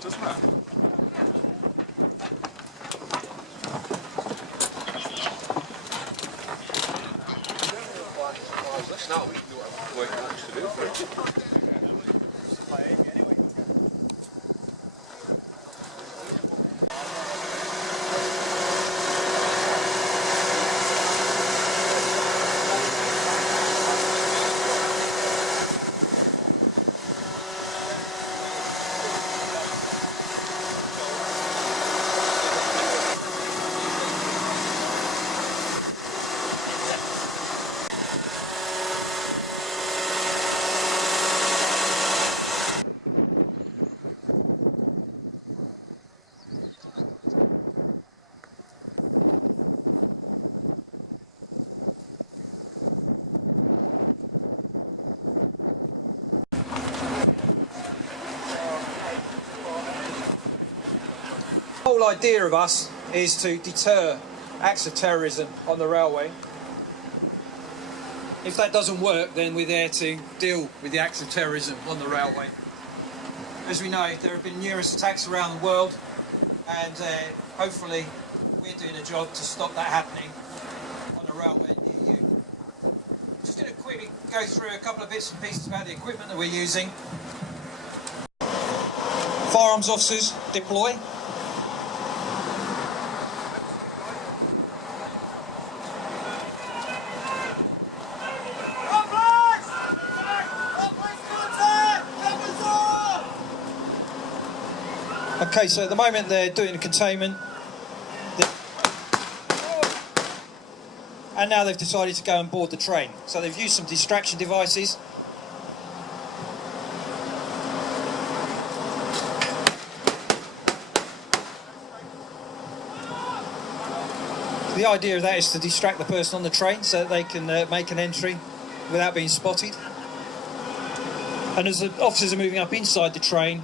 Doesn't it? That's not we can do what we want to do for it. The whole idea of us is to deter acts of terrorism on the railway. If that doesn't work, then we're there to deal with the acts of terrorism on the railway. As we know, there have been numerous attacks around the world, and hopefully we're doing a job to stop that happening on the railway near you. Just going to quickly go through a couple of bits and pieces about the equipment that we're using. Firearms officers deploy. Okay, so at the moment they're doing a containment. And now they've decided to go and board the train. So they've used some distraction devices. The idea of that is to distract the person on the train so that they can make an entry without being spotted. And as the officers are moving up inside the train,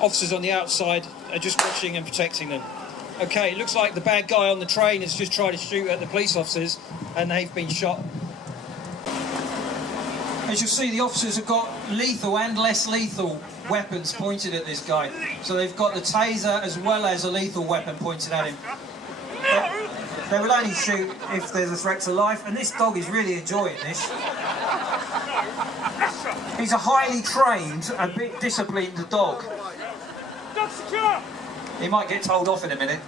officers on the outside are just watching and protecting them. Okay, it looks like the bad guy on the train has just tried to shoot at the police officers and they've been shot. As you'll see, the officers have got lethal and less lethal weapons pointed at this guy. So they've got the taser as well as a lethal weapon pointed at him. They will only shoot if there's a threat to life, and this dog is really enjoying this. He's a highly trained, a bit disciplined dog. He might get told off in a minute.